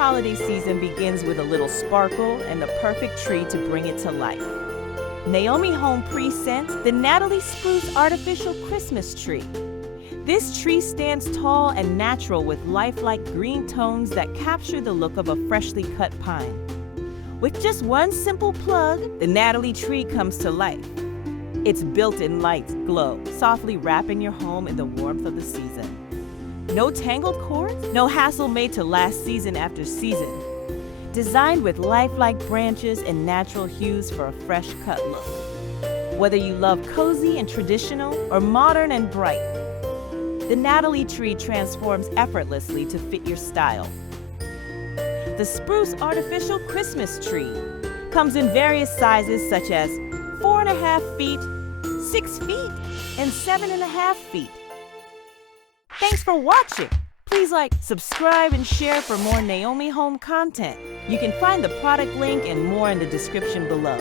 holiday season begins with a little sparkle and the perfect tree to bring it to life. Naomi Home presents the Natalie Spruce Artificial Christmas Tree. This tree stands tall and natural with lifelike green tones that capture the look of a freshly cut pine. With just one simple plug, the Natalie tree comes to life. Its built-in lights glow, softly wrapping your home in the warmth of the season. No tangled cords, no hassle made to last season after season. Designed with lifelike branches and natural hues for a fresh cut look. Whether you love cozy and traditional or modern and bright, the Natalie tree transforms effortlessly to fit your style. The Spruce Artificial Christmas Tree comes in various sizes such as 4.5 feet, 6 feet, and 7.5 feet. Thanks for watching. Please like, subscribe, and share for more Naomi Home content. You can find the product link and more in the description below.